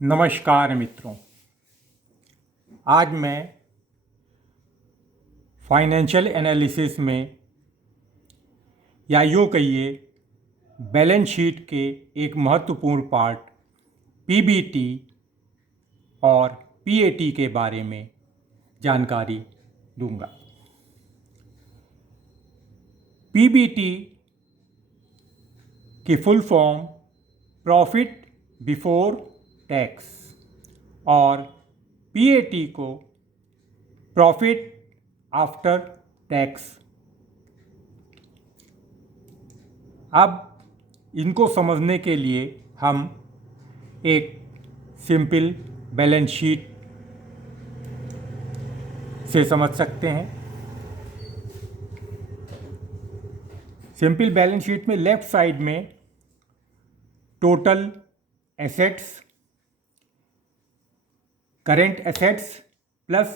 नमस्कार मित्रों। आज मैं फाइनेंशियल एनालिसिस में या यूँ कहिए बैलेंस शीट के एक महत्वपूर्ण पार्ट पीबीटी और पीएटी के बारे में जानकारी दूंगा। पीबीटी की full form profit before tax और पीएटी को प्रॉफिट आफ्टर टैक्स। अब इनको समझने के लिए हम एक सिंपल बैलेंस शीट से समझ सकते हैं। सिंपल बैलेंस शीट में लेफ्ट साइड में total assets, current assets plus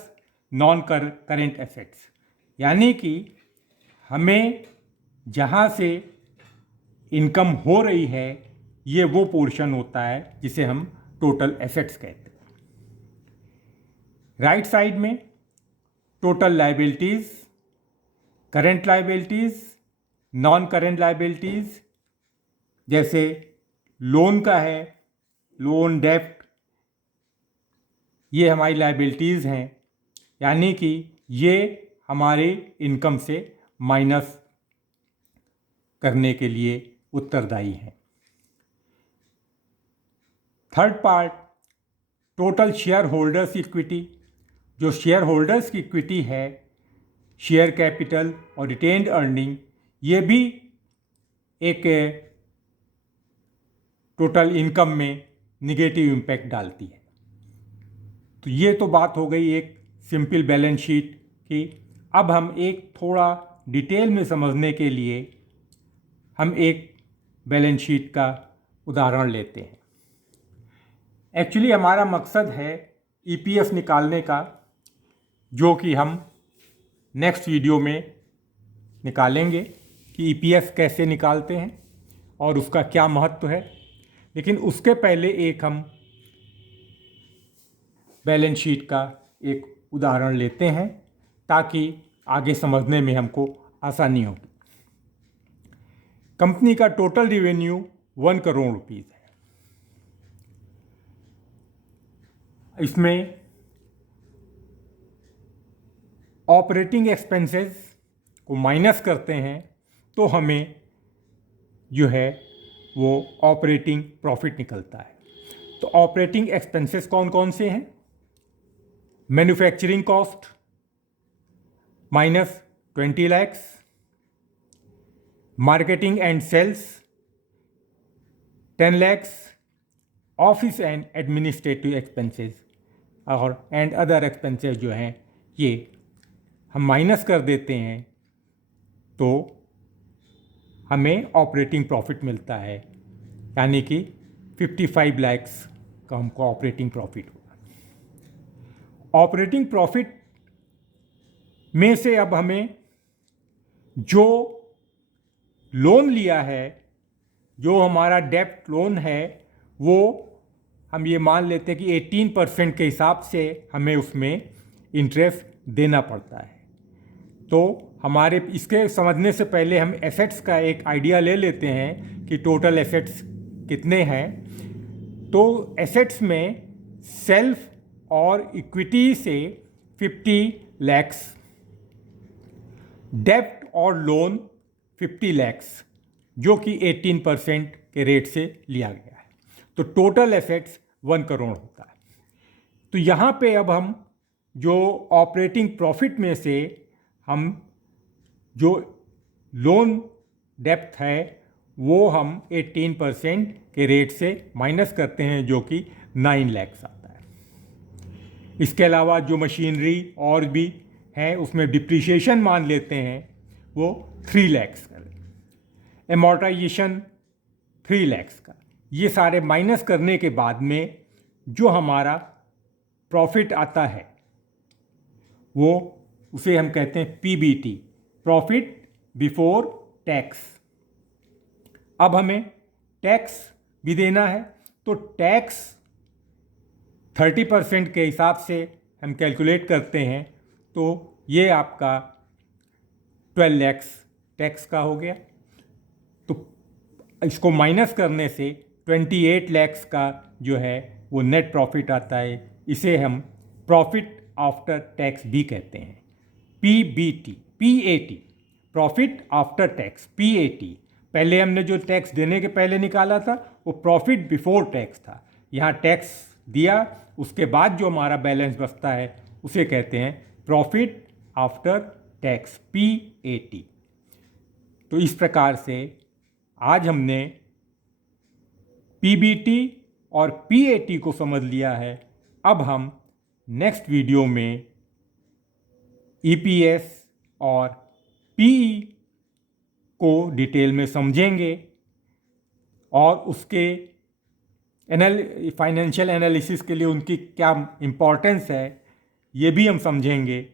non current assets, यानी कि हमें जहाँ से इनकम हो रही है ये वो पोर्शन होता है जिसे हम टोटल एसेट्स कहते हैं। राइट साइड में total liabilities, current liabilities, non current liabilities, जैसे लोन का है, लोन डेप्ट, ये हमारी लायबिलिटीज़ हैं, यानी कि ये हमारे इनकम से माइनस करने के लिए उत्तरदायी हैं। Third part total share holders equity, जो शेयर होल्डर्स की इक्विटी है, शेयर कैपिटल और रिटेन्ड अर्निंग, ये भी एक टोटल इनकम में निगेटिव इम्पैक्ट डालती है। तो ये तो बात हो गई एक सिंपल बैलेंस शीट की। अब हम एक थोड़ा डिटेल में समझने के लिए हम एक बैलेंस शीट का उदाहरण लेते हैं। एक्चुअली हमारा मकसद है ईपीएस निकालने का, जो कि हम नेक्स्ट वीडियो में निकालेंगे कि ईपीएस कैसे निकालते हैं और उसका क्या महत्व है। लेकिन उसके पहले एक हम बैलेंस शीट का एक उदाहरण लेते हैं ताकि आगे समझने में हमको आसानी होगी। कंपनी का टोटल रेवेन्यू 1 करोड़ रुपीज़ है। इसमें ऑपरेटिंग एक्सपेंसेस को माइनस करते हैं तो हमें जो है वो ऑपरेटिंग प्रॉफिट निकलता है। तो ऑपरेटिंग एक्सपेंसेस कौन कौन से हैं? Manufacturing cost minus 20 lakhs, marketing and sales 10 lakhs, office and administrative expenses और एंड अदर एक्सपेंसेस जो हैं ये हम माइनस कर देते हैं तो हमें ऑपरेटिंग प्रॉफिट मिलता है, यानी कि 55 lakhs का हमको ऑपरेटिंग प्रॉफिट होगा। ऑपरेटिंग प्रॉफिट में से अब हमें जो लोन लिया है, जो हमारा डेप्ट लोन है, वो हम ये मान लेते हैं कि 18% के हिसाब से हमें उसमें इंटरेस्ट देना पड़ता है। तो हमारे इसके समझने से पहले हम एसेट्स का एक आइडिया ले लेते हैं कि टोटल एसेट्स कितने हैं। तो एसेट्स में सेल्फ और इक्विटी से 50 lakhs, डेप्ट और लोन 50 lakhs, जो कि 18% के रेट से लिया गया है। तो टोटल एसेट्स 1 करोड़ होता है। तो यहाँ पे अब हम जो ऑपरेटिंग प्रॉफिट में से हम जो लोन डेप्थ है वो हम 18% के रेट से माइनस करते हैं, जो कि 9 lakhs आता है। इसके अलावा जो मशीनरी और भी हैं उसमें डिप्रिशिएशन मान लेते हैं वो 3 lakhs का, एमोर्टाइजेशन 3 lakhs का। ये सारे माइनस करने के बाद में जो हमारा प्रॉफिट आता है वो उसे हम कहते हैं पीबीटी, प्रॉफिट बिफोर टैक्स। अब हमें टैक्स भी देना है, तो टैक्स 30% के हिसाब से हम कैलकुलेट करते हैं तो ये आपका 12 लाख टैक्स का हो गया। तो इसको माइनस करने से 28 लाख का जो है वो नेट प्रॉफिट आता है। इसे हम प्रॉफिट आफ्टर टैक्स भी कहते हैं, PBT, PAT, profit after tax, PAT। पहले हमने जो टैक्स देने के पहले निकाला था वो प्रॉफिट बिफोर टैक्स था। यहाँ टैक्स दिया, उसके बाद जो हमारा बैलेंस बचता है उसे कहते हैं प्रॉफिट आफ्टर टैक्स, PAT। तो इस प्रकार से आज हमने PBT और PAT को समझ लिया है। अब हम नेक्स्ट वीडियो में EPS और PE को डिटेल में समझेंगे और उसके फाइनेंशियल एनालिसिस के लिए उनकी क्या इम्पोर्टेंस है ये भी हम समझेंगे।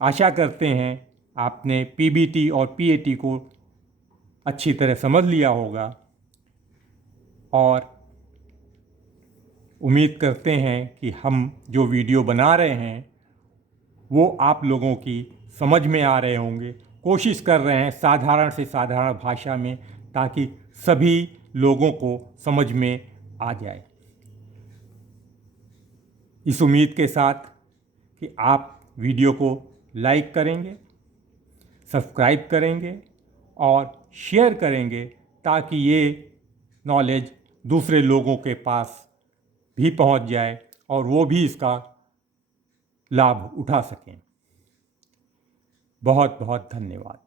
आशा करते हैं आपने PBT और PAT को अच्छी तरह समझ लिया होगा और उम्मीद करते हैं कि हम जो वीडियो बना रहे हैं वो आप लोगों की समझ में आ रहे होंगे। कोशिश कर रहे हैं साधारण से साधारण भाषा में, ताकि सभी लोगों को समझ में आ जाए। इस उम्मीद के साथ कि आप वीडियो को लाइक करेंगे, सब्सक्राइब करेंगे और शेयर करेंगे, ताकि ये नॉलेज दूसरे लोगों के पास भी पहुंच जाए और वो भी इसका लाभ उठा सकें। बहुत बहुत धन्यवाद।